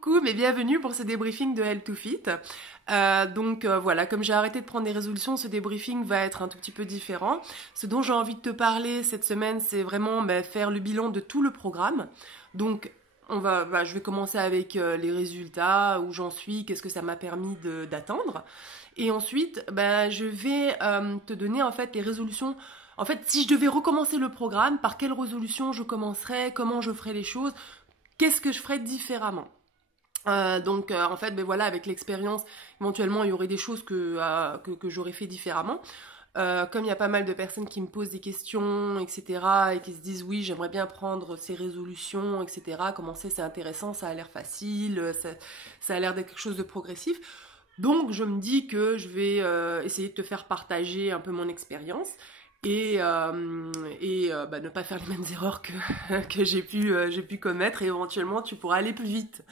Coucou, mais bienvenue pour ce débriefing de Health to Fit. Voilà, comme j'ai arrêté de prendre des résolutions, ce débriefing va être un tout petit peu différent. Ce dont j'ai envie de te parler cette semaine, c'est vraiment faire le bilan de tout le programme. Donc, je vais commencer avec les résultats, où j'en suis, qu'est-ce que ça m'a permis d'atteindre. Et ensuite, je vais te donner en fait les résolutions. En fait, si je devais recommencer le programme, par quelle résolution je commencerais, comment je ferais les choses, qu'est-ce que je ferais différemment. En fait, voilà, avec l'expérience, éventuellement, il y aurait des choses que j'aurais fait différemment. Comme il y a pas mal de personnes qui me posent des questions, etc., et qui se disent oui, j'aimerais bien prendre ces résolutions, etc., commencer, c'est intéressant, ça a l'air facile, ça a l'air d'être quelque chose de progressif. Donc, je me dis que je vais essayer de te faire partager un peu mon expérience et ne pas faire les mêmes erreurs que j'ai pu commettre, et éventuellement, tu pourras aller plus vite.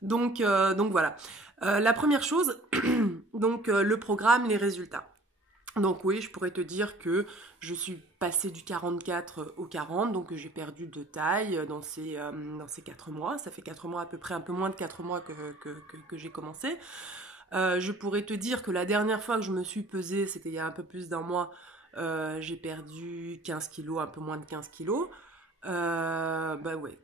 Donc voilà. La première chose, le programme, les résultats. Donc oui, je pourrais te dire que je suis passée du 44 au 40, donc j'ai perdu de taille dans ces 4 mois. Ça fait 4 mois à peu près, un peu moins de 4 mois que j'ai commencé. Je pourrais te dire que la dernière fois que je me suis pesée, c'était il y a un peu plus d'un mois, j'ai perdu 15 kilos, un peu moins de 15 kilos. Ouais.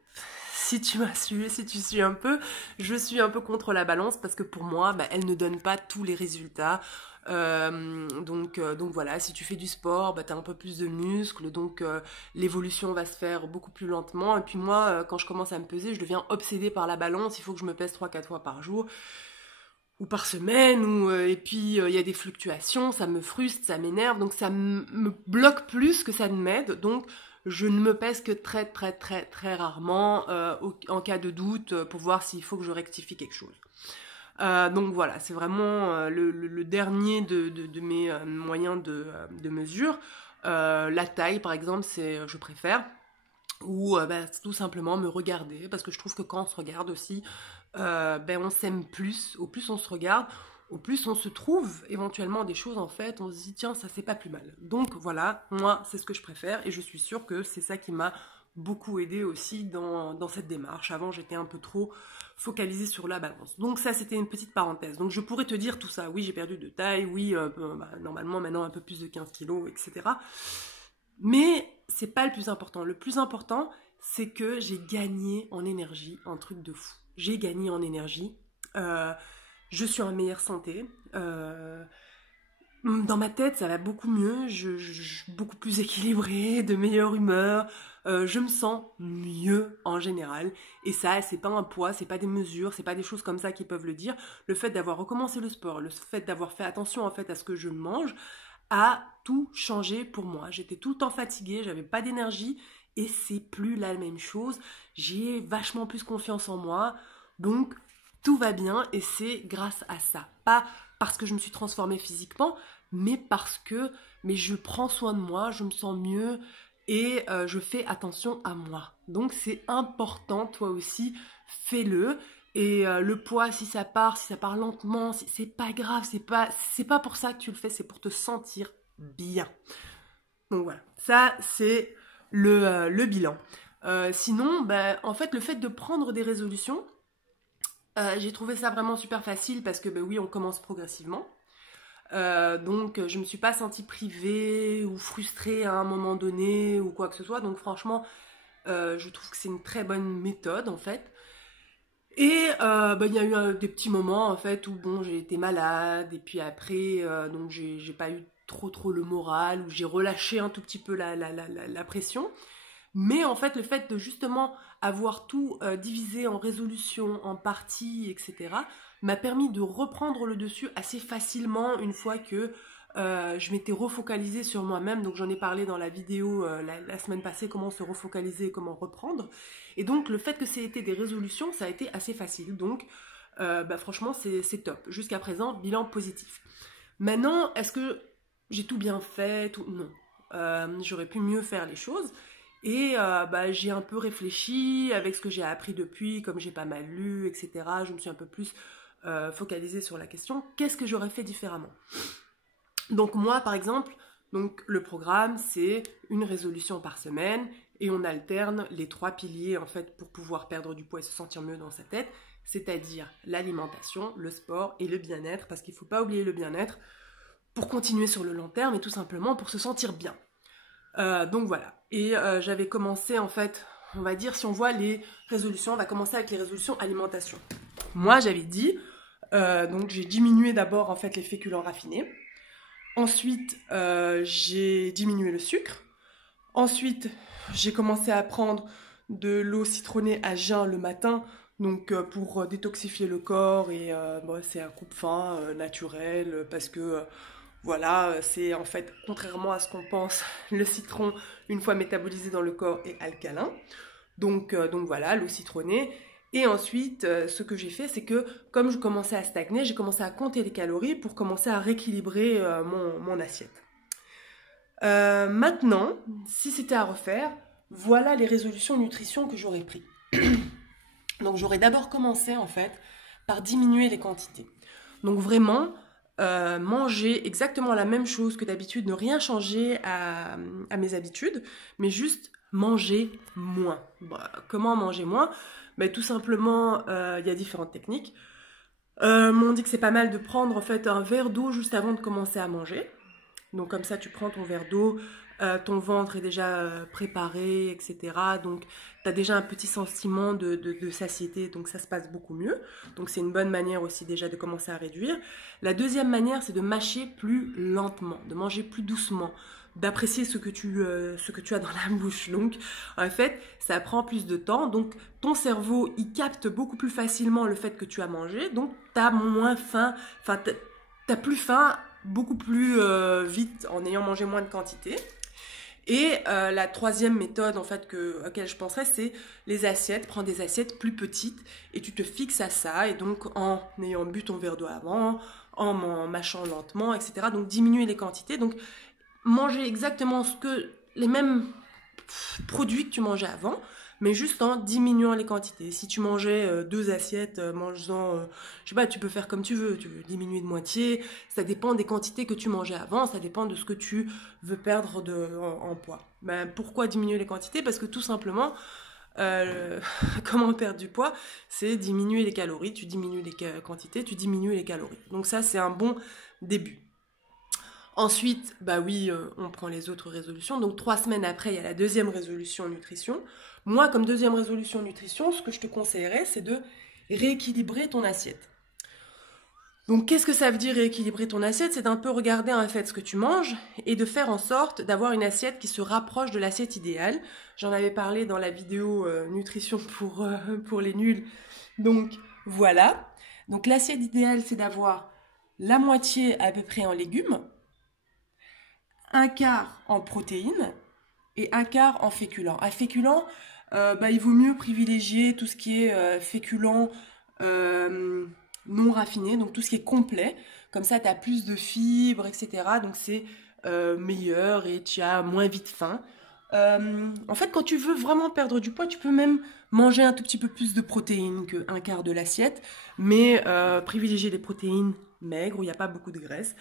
Si tu m'as suivi, si tu suis un peu, je suis un peu contre la balance parce que pour moi, elle ne donne pas tous les résultats. Donc voilà, si tu fais du sport, tu as un peu plus de muscles, donc l'évolution va se faire beaucoup plus lentement. Et puis moi, quand je commence à me peser, je deviens obsédée par la balance. Il faut que je me pèse 3-4 fois par jour ou par semaine, et puis il y a des fluctuations, ça me frustre, ça m'énerve, donc ça me bloque plus que ça ne m'aide. Donc je ne me pèse que très très très très rarement en cas de doute pour voir s'il faut que je rectifie quelque chose. Donc voilà, c'est vraiment le dernier de mes moyens de mesure. La taille par exemple, je préfère. Ou tout simplement me regarder, parce que je trouve que quand on se regarde aussi, on s'aime plus. Au plus on se regarde, au plus on se trouve éventuellement des choses, en fait, on se dit tiens, ça c'est pas plus mal. Donc voilà, moi c'est ce que je préfère, et je suis sûre que c'est ça qui m'a beaucoup aidé aussi dans cette démarche. Avant, j'étais un peu trop focalisée sur la balance. Donc ça, c'était une petite parenthèse. Donc je pourrais te dire tout ça, oui, j'ai perdu de taille, oui, normalement maintenant un peu plus de 15 kilos, etc. Mais c'est pas le plus important. Le plus important, c'est que j'ai gagné en énergie, un truc de fou. J'ai gagné en énergie. Je suis en meilleure santé. Dans ma tête, ça va beaucoup mieux. Je suis beaucoup plus équilibrée, de meilleure humeur. Je me sens mieux en général. Et ça, c'est pas un poids, c'est pas des mesures, c'est pas des choses comme ça qui peuvent le dire. Le fait d'avoir recommencé le sport, le fait d'avoir fait attention en fait à ce que je mange, a tout changé pour moi. J'étais tout le temps fatiguée, j'avais pas d'énergie, et c'est plus la même chose. J'ai vachement plus confiance en moi, donc tout va bien, et c'est grâce à ça. Pas parce que je me suis transformée physiquement, mais parce que je prends soin de moi, je me sens mieux, et je fais attention à moi. Donc c'est important, toi aussi, fais-le. Et le poids, si ça part lentement, c'est pas grave, c'est pas pour ça que tu le fais, c'est pour te sentir bien. Donc voilà, ça c'est le bilan. Sinon, en fait, le fait de prendre des résolutions, j'ai trouvé ça vraiment super facile parce que oui, on commence progressivement. Donc je me suis pas sentie privée ou frustrée à un moment donné ou quoi que ce soit. Donc franchement, je trouve que c'est une très bonne méthode en fait. Et il y a eu des petits moments en fait où j'ai été malade, et puis après donc j'ai pas eu trop le moral, où j'ai relâché un tout petit peu la pression. Mais en fait, le fait de justement avoir tout divisé en résolutions, en parties, etc., m'a permis de reprendre le dessus assez facilement une fois que je m'étais refocalisée sur moi-même. Donc j'en ai parlé dans la vidéo la semaine passée, comment se refocaliser, comment reprendre. Et donc le fait que ça ait été des résolutions, ça a été assez facile. Donc franchement, c'est top. Jusqu'à présent, bilan positif. Maintenant, est-ce que j'ai tout bien fait? Non. J'aurais pu mieux faire les choses. Et j'ai un peu réfléchi avec ce que j'ai appris depuis, comme j'ai pas mal lu, etc. Je me suis un peu plus focalisée sur la question, qu'est-ce que j'aurais fait différemment? Donc moi, par exemple, le programme, c'est une résolution par semaine, et on alterne les 3 piliers, en fait, pour pouvoir perdre du poids et se sentir mieux dans sa tête. c'est-à-dire l'alimentation, le sport et le bien-être, parce qu'il ne faut pas oublier le bien-être pour continuer sur le long terme et tout simplement pour se sentir bien. Donc voilà, et j'avais commencé en fait, on va dire, si on voit les résolutions, on va commencer avec les résolutions alimentation. Moi j'avais dit, donc j'ai diminué d'abord en fait les féculents raffinés, ensuite j'ai diminué le sucre, ensuite j'ai commencé à prendre de l'eau citronnée à jeun le matin, donc pour détoxifier le corps, et bon, c'est un coupe-faim naturel, parce que voilà, c'est en fait, contrairement à ce qu'on pense, le citron, une fois métabolisé dans le corps, est alcalin. Donc voilà, l'eau citronnée. Et ensuite, ce que j'ai fait, c'est que comme je commençais à stagner, j'ai commencé à compter les calories pour commencer à rééquilibrer mon assiette. Maintenant, si c'était à refaire, voilà les résolutions nutrition que j'aurais pris. Donc j'aurais d'abord commencé en fait par diminuer les quantités. Donc vraiment, manger exactement la même chose que d'habitude, ne rien changer à mes habitudes, mais juste manger moins. Bah, comment manger moins? Bah, tout simplement, il y a différentes techniques. On dit que c'est pas mal de prendre en fait un verre d'eau juste avant de commencer à manger. Donc comme ça, tu prends ton verre d'eau, ton ventre est déjà préparé, etc. Donc tu as déjà un petit sentiment de satiété, donc ça se passe beaucoup mieux. Donc c'est une bonne manière aussi déjà de commencer à réduire. La deuxième manière, c'est de mâcher plus lentement, de manger plus doucement, d'apprécier ce que tu as dans la bouche. Donc en fait, ça prend plus de temps. Donc ton cerveau, il capte beaucoup plus facilement le fait que tu as mangé. Donc tu as moins faim, enfin t'as plus faim beaucoup plus vite en ayant mangé moins de quantité. Et la troisième méthode en fait à laquelle je penserais, c'est les assiettes. Prends des assiettes plus petites et tu te fixes à ça. Et donc en ayant bu ton verre d'eau avant, en mâchant lentement, etc. Donc diminuer les quantités. Donc manger exactement les mêmes produits que tu mangeais avant, mais juste en diminuant les quantités. Si tu mangeais 2 assiettes, mange-en, je sais pas, tu peux faire comme tu veux diminuer de moitié, ça dépend des quantités que tu mangeais avant, ça dépend de ce que tu veux perdre en poids. Ben, pourquoi diminuer les quantités? Parce que tout simplement, comment perdre du poids, c'est diminuer les calories, tu diminues les quantités, tu diminues les calories. Donc ça, c'est un bon début. Ensuite, bah oui, on prend les autres résolutions. Donc 3 semaines après, il y a la deuxième résolution nutrition. Moi, comme deuxième résolution nutrition, ce que je te conseillerais, c'est de rééquilibrer ton assiette. Donc qu'est-ce que ça veut dire rééquilibrer ton assiette? C'est d'un peu regarder en fait ce que tu manges et de faire en sorte d'avoir une assiette qui se rapproche de l'assiette idéale. J'en avais parlé dans la vidéo nutrition pour les nuls. Donc voilà. Donc l'assiette idéale, c'est d'avoir la moitié à peu près en légumes, un quart en protéines et un quart en féculents. À féculents, il vaut mieux privilégier tout ce qui est féculents non raffinés, donc tout ce qui est complet. Comme ça, tu as plus de fibres, etc. Donc c'est meilleur et tu as moins vite faim. En fait, quand tu veux vraiment perdre du poids, tu peux même manger un tout petit peu plus de protéines qu'un quart de l'assiette, mais privilégier les protéines maigres où il n'y a pas beaucoup de graisse.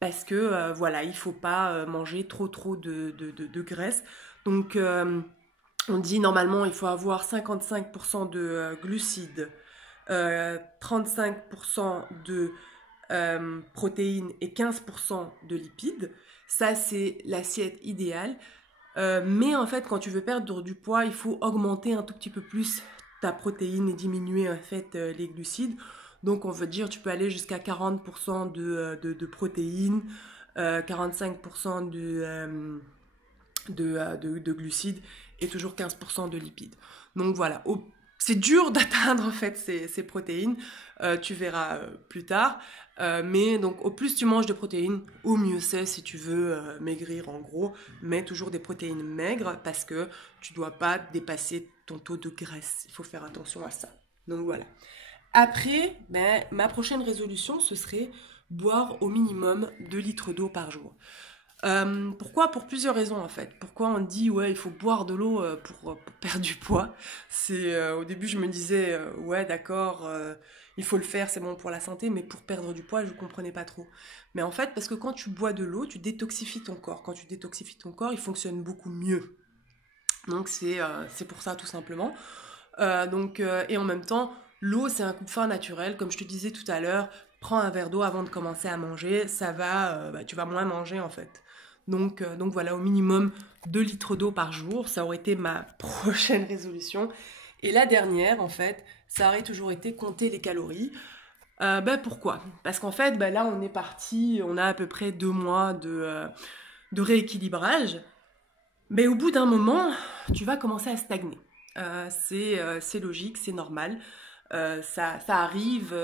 Parce que voilà, il ne faut pas manger trop de graisse. Donc on dit normalement il faut avoir 55% de glucides, 35% de protéines et 15% de lipides. Ça c'est l'assiette idéale. Mais en fait quand tu veux perdre du poids, il faut augmenter un tout petit peu plus ta protéine et diminuer en fait les glucides. Donc on veut dire tu peux aller jusqu'à 40% de protéines, 45% de glucides et toujours 15% de lipides. Donc voilà, c'est dur d'atteindre en fait ces protéines, tu verras plus tard. Mais donc au plus tu manges de protéines, au mieux c'est si tu veux maigrir en gros, mais toujours des protéines maigres parce que tu ne dois pas dépasser ton taux de graisse. Il faut faire attention à ça. Donc voilà. Après, ma prochaine résolution, ce serait boire au minimum 2 litres d'eau par jour. Pourquoi? Pour plusieurs raisons en fait. Pourquoi on dit ouais il faut boire de l'eau pour perdre du poids? Au début je me disais ouais d'accord il faut le faire, c'est bon pour la santé, mais pour perdre du poids je ne comprenais pas trop. Mais en fait parce que quand tu bois de l'eau, tu détoxifies ton corps. Quand tu détoxifies ton corps, il fonctionne beaucoup mieux. Donc c'est pour ça tout simplement. Et en même temps, L'eau, c'est un coupe-faim naturel. Comme je te disais tout à l'heure, prends un verre d'eau avant de commencer à manger. Ça va, tu vas moins manger en fait. Donc voilà, au minimum 2 litres d'eau par jour. Ça aurait été ma prochaine résolution. Et la dernière, en fait, ça aurait toujours été compter les calories. Pourquoi? Parce qu'en fait, là, on est parti, on a à peu près 2 mois de rééquilibrage. Mais au bout d'un moment, tu vas commencer à stagner. C'est logique, c'est normal. Ça arrive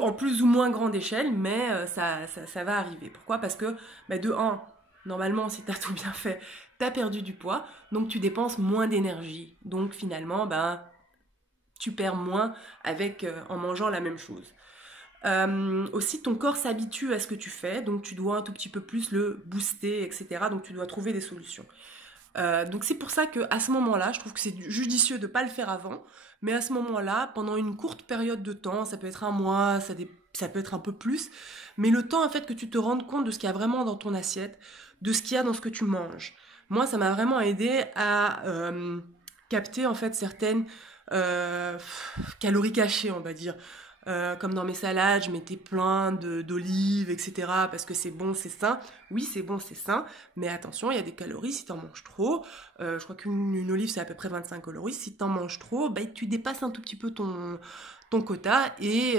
en plus ou moins grande échelle, mais ça va arriver. Pourquoi? Parce que, de un, normalement, si tu as tout bien fait, tu as perdu du poids, donc tu dépenses moins d'énergie. Donc finalement, tu perds moins en mangeant la même chose. Aussi, ton corps s'habitue à ce que tu fais, donc tu dois un tout petit peu plus le booster, etc. Donc tu dois trouver des solutions. Donc c'est pour ça qu'à ce moment-là, je trouve que c'est judicieux de ne pas le faire avant, mais à ce moment-là, pendant une courte période de temps, ça peut être un mois, ça peut être un peu plus, mais le temps en fait que tu te rendes compte de ce qu'il y a vraiment dans ton assiette, de ce qu'il y a dans ce que tu manges. Moi, ça m'a vraiment aidé à capter en fait certaines calories cachées, on va dire. Comme dans mes salades, je mettais plein d'olives, etc. Parce que c'est bon, c'est sain. Oui, c'est bon, c'est sain. Mais attention, il y a des calories si tu en manges trop. Je crois qu'une olive, c'est à peu près 25 calories. Si tu en manges trop, tu dépasses un tout petit peu ton quota. Et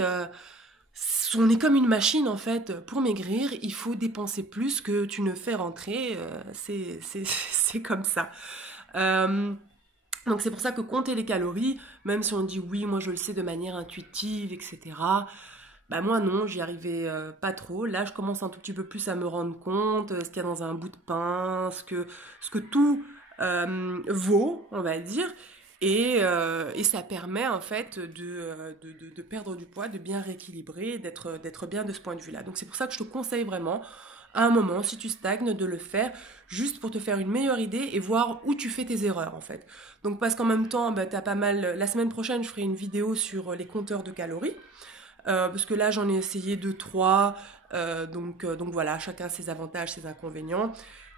on est comme une machine, en fait. Pour maigrir, il faut dépenser plus que tu ne fais rentrer. C'est comme ça. Donc c'est pour ça que compter les calories, même si on dit oui, moi je le sais de manière intuitive, etc. Moi non, j'y arrivais pas trop. Là, je commence un tout petit peu plus à me rendre compte ce qu'il y a dans un bout de pain, ce que tout vaut, on va dire. Et ça permet en fait de perdre du poids, de bien rééquilibrer, d'être bien de ce point de vue-là. Donc c'est pour ça que je te conseille vraiment à un moment, si tu stagnes, de le faire juste pour te faire une meilleure idée et voir où tu fais tes erreurs en fait. Donc parce qu'en même temps, t'as pas mal. La semaine prochaine, je ferai une vidéo sur les compteurs de calories. Parce que là, j'en ai essayé 2, 3. Donc voilà, chacun ses avantages, ses inconvénients.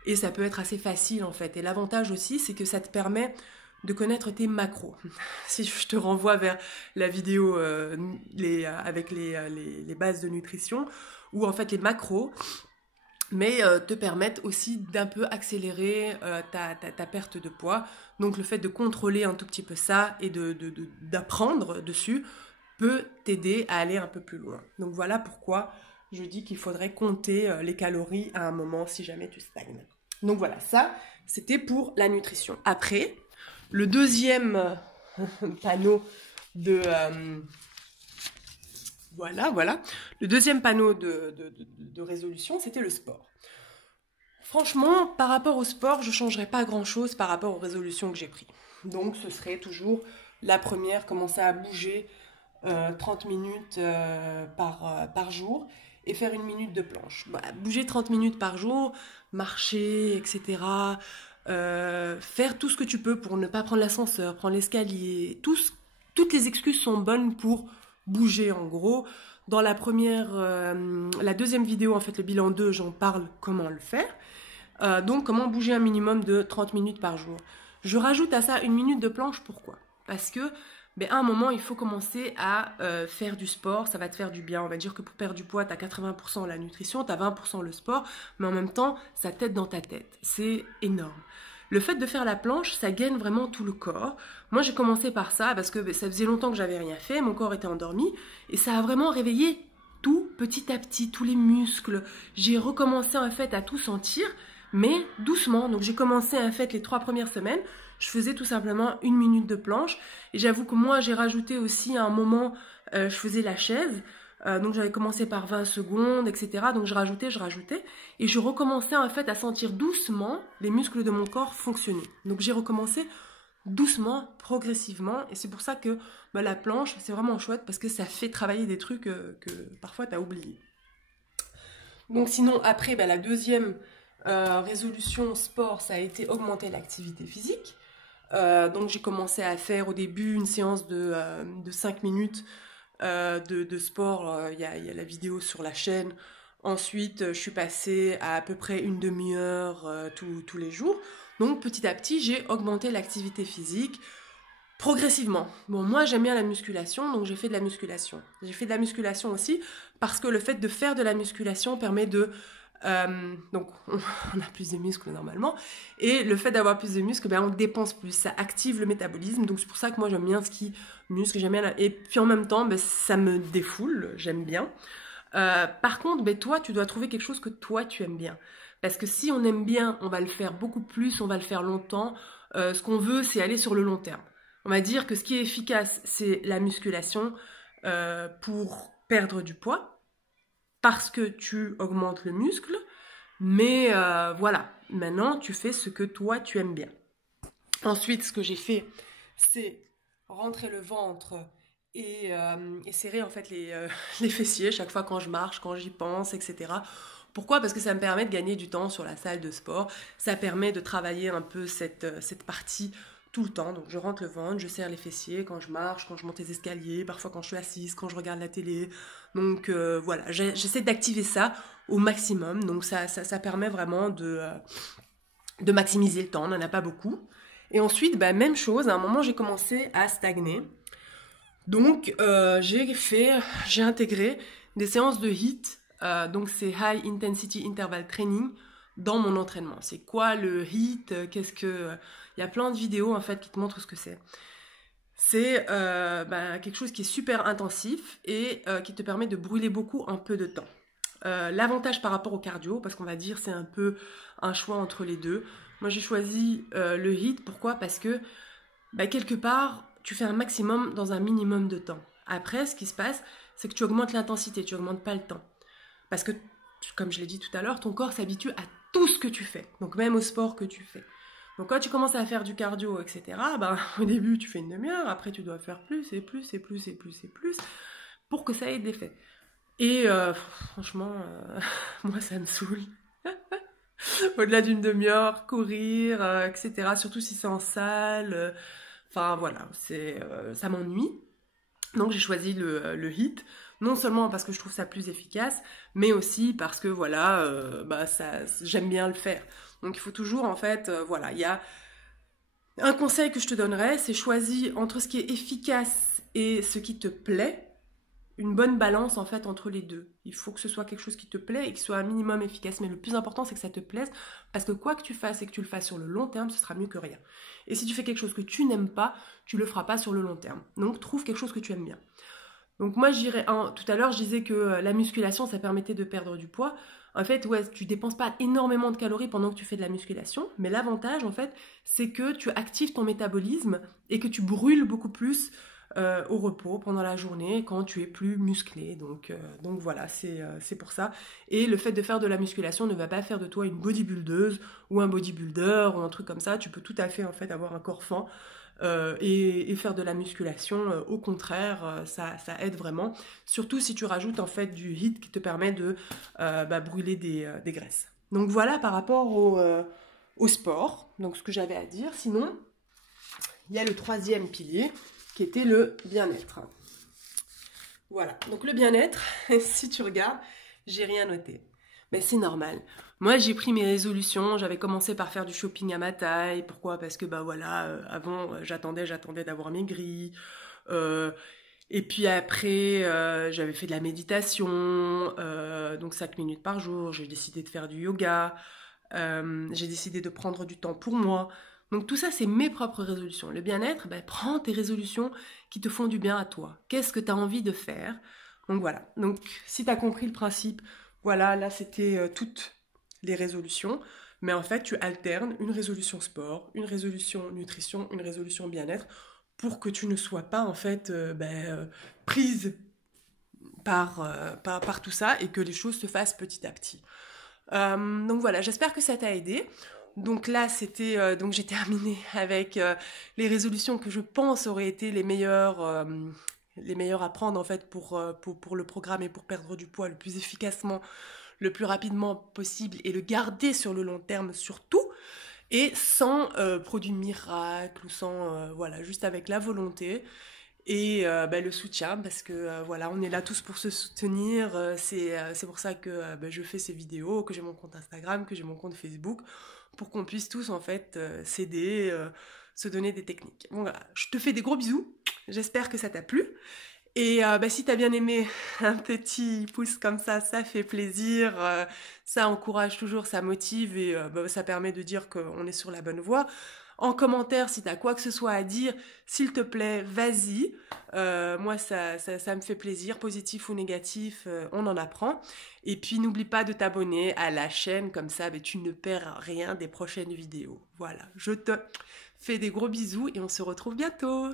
Et ça peut être assez facile en fait. Et l'avantage aussi, c'est que ça te permet de connaître tes macros. Si je te renvoie vers la vidéo avec les bases de nutrition, où en fait les macros, mais te permettent aussi d'un peu accélérer ta perte de poids. Donc le fait de contrôler un tout petit peu ça et d'apprendre dessus peut t'aider à aller un peu plus loin. Donc voilà pourquoi je dis qu'il faudrait compter les calories à un moment si jamais tu stagnes. Donc voilà, ça c'était pour la nutrition. Après, le deuxième panneau de... Voilà. Le deuxième panneau de résolution, c'était le sport. Franchement, par rapport au sport, je ne changerais pas grand-chose par rapport aux résolutions que j'ai prises. Donc, ce serait toujours la première, commencer à bouger 30 minutes par jour et faire 1 minute de planche. Bouger 30 minutes par jour, marcher, etc. Faire tout ce que tu peux pour ne pas prendre l'ascenseur, prendre l'escalier. Toutes les excuses sont bonnes pour bouger en gros. Dans la deuxième vidéo, en fait, le bilan 2, j'en parle comment le faire. Donc, comment bouger un minimum de 30 minutes par jour. Je rajoute à ça 1 minute de planche, pourquoi? Parce que, à un moment, il faut commencer à faire du sport, ça va te faire du bien. On va dire que pour perdre du poids, tu as 80% la nutrition, tu as 20% le sport, mais en même temps, ça t'aide dans ta tête. C'est énorme. Le fait de faire la planche, ça gaine vraiment tout le corps. Moi, j'ai commencé par ça parce que ça faisait longtemps que j'avais rien fait, mon corps était endormi, et ça a vraiment réveillé tout petit à petit, tous les muscles. J'ai recommencé en fait à tout sentir, mais doucement. Donc j'ai commencé en fait les 3 premières semaines, je faisais tout simplement 1 minute de planche. Et j'avoue que moi, j'ai rajouté aussi à un moment, je faisais la chaise. Donc j'avais commencé par 20 secondes, etc. Donc je rajoutais. Et je recommençais en fait à sentir doucement les muscles de mon corps fonctionner. Donc j'ai recommencé doucement, progressivement. Et c'est pour ça que la planche, c'est vraiment chouette parce que ça fait travailler des trucs que parfois tu as oubliés. Donc sinon, après, la deuxième résolution sport, ça a été augmenter l'activité physique. Donc j'ai commencé à faire au début une séance de 5 minutes de sport. Il y a la vidéo sur la chaîne. Ensuite, je suis passée à peu près une demi-heure tous les jours. Donc petit à petit, j'ai augmenté l'activité physique. Progressivement. Bon, moi j'aime bien la musculation, donc j'ai fait de la musculation. J'ai fait de la musculation aussi parce que le fait de faire de la musculation permet de... donc on a plus de muscles normalement, et le fait d'avoir plus de muscles, ben, on dépense plus, ça active le métabolisme, donc c'est pour ça que moi j'aime bien ce qui muscle, j'aime bien et puis en même temps ben, ça me défoule, j'aime bien. Par contre, ben, toi tu dois trouver quelque chose que toi tu aimes bien. Parce que si on aime bien, on va le faire beaucoup plus, on va le faire longtemps. Ce qu'on veut, c'est aller sur le long terme. On va dire que ce qui est efficace, c'est la musculation pour perdre du poids, parce que tu augmentes le muscle, mais voilà, maintenant tu fais ce que toi tu aimes bien. Ensuite, ce que j'ai fait, c'est rentrer le ventre et serrer en fait les fessiers chaque fois quand je marche, quand j'y pense, etc. Pourquoi? Parce que ça me permet de gagner du temps sur la salle de sport. Ça permet de travailler un peu cette partie tout le temps. Donc je rentre le ventre, je serre les fessiers quand je marche, quand je monte les escaliers, parfois quand je suis assise, quand je regarde la télé. Donc voilà, j'essaie d'activer ça au maximum. Donc ça permet vraiment de maximiser le temps. On n'en a pas beaucoup. Et ensuite, bah, même chose, à un moment j'ai commencé à stagner. Donc j'ai intégré des séances de HIIT, donc c'est High Intensity Interval Training, dans mon entraînement. C'est quoi le HIIT? Il y a plein de vidéos en fait qui te montrent ce que c'est. C'est quelque chose qui est super intensif et qui te permet de brûler beaucoup en peu de temps. L'avantage par rapport au cardio, parce qu'on va dire c'est un peu un choix entre les deux. Moi j'ai choisi le HIIT, pourquoi? Parce que quelque part, tu fais un maximum dans un minimum de temps. Après, ce qui se passe, c'est que tu augmentes l'intensité, tu augmentes pas le temps. Parce que, comme je l'ai dit tout à l'heure, ton corps s'habitue à tout ce que tu fais. Donc même au sport que tu fais. Donc quand tu commences à faire du cardio, etc., au début, tu fais une demi-heure, après tu dois faire plus et plus et plus et plus et plus pour que ça ait de l'effet. Et franchement, moi, ça me saoule. Au-delà d'une demi-heure, courir, etc., surtout si c'est en salle... Enfin voilà, ça m'ennuie. Donc j'ai choisi le HIIT, non seulement parce que je trouve ça plus efficace, mais aussi parce que voilà, j'aime bien le faire. Donc il faut toujours en fait, voilà, il y a un conseil que je te donnerais, c'est choisir entre ce qui est efficace et ce qui te plaît, une bonne balance en fait entre les deux. Il faut que ce soit quelque chose qui te plaît et qui soit un minimum efficace. Mais le plus important, c'est que ça te plaise, parce que quoi que tu fasses et que tu le fasses sur le long terme, ce sera mieux que rien. Et si tu fais quelque chose que tu n'aimes pas, tu le feras pas sur le long terme. Donc trouve quelque chose que tu aimes bien. Donc moi, tout à l'heure, je disais que la musculation, ça permettait de perdre du poids. En fait, ouais, tu dépenses pas énormément de calories pendant que tu fais de la musculation, mais l'avantage, en fait, c'est que tu actives ton métabolisme et que tu brûles beaucoup plus au repos pendant la journée quand tu es plus musclé. Donc voilà, c'est pour ça. Et le fait de faire de la musculation ne va pas faire de toi une bodybuildeuse ou un bodybuilder ou un truc comme ça. Tu peux tout à fait en fait avoir un corps fin. Et faire de la musculation, au contraire, ça aide vraiment. Surtout si tu rajoutes en fait du HIIT qui te permet de brûler des graisses. Donc voilà par rapport au sport, donc ce que j'avais à dire. Sinon, il y a le troisième pilier qui était le bien-être. Voilà, donc le bien-être, si tu regardes, j'ai rien noté. Mais c'est normal. Moi, j'ai pris mes résolutions. J'avais commencé par faire du shopping à ma taille. Pourquoi? Parce que, avant, j'attendais d'avoir maigri. Et puis après, j'avais fait de la méditation. Donc 5 minutes par jour. J'ai décidé de faire du yoga. J'ai décidé de prendre du temps pour moi. Donc tout ça, c'est mes propres résolutions. Le bien-être, prends tes résolutions qui te font du bien à toi. Qu'est-ce que tu as envie de faire? Donc voilà. Donc si tu as compris le principe, voilà, là c'était toutes les résolutions. Mais en fait, tu alternes une résolution sport, une résolution nutrition, une résolution bien-être pour que tu ne sois pas en fait prise par tout ça et que les choses se fassent petit à petit. Donc voilà, j'espère que ça t'a aidé. Donc là, donc j'ai terminé avec les résolutions que je pense auraient été les meilleures à prendre en fait pour le programme et pour perdre du poids le plus efficacement, le plus rapidement possible et le garder sur le long terme surtout, et sans produit miracle ou sans voilà, juste avec la volonté et le soutien, parce que voilà, on est là tous pour se soutenir. C'est pour ça que je fais ces vidéos, que j'ai mon compte Instagram, que j'ai mon compte Facebook, pour qu'on puisse tous en fait s'aider, se donner des techniques. Bon, voilà, je te fais des gros bisous, j'espère que ça t'a plu. Et si t'as bien aimé, un petit pouce comme ça fait plaisir, ça encourage toujours, ça motive et ça permet de dire qu'on est sur la bonne voie. En commentaire, si t'as quoi que ce soit à dire, s'il te plaît, vas-y. Moi, ça me fait plaisir, positif ou négatif, on en apprend. Et puis, n'oublie pas de t'abonner à la chaîne, comme ça, tu ne perds rien des prochaines vidéos. Voilà, je te fais des gros bisous et on se retrouve bientôt.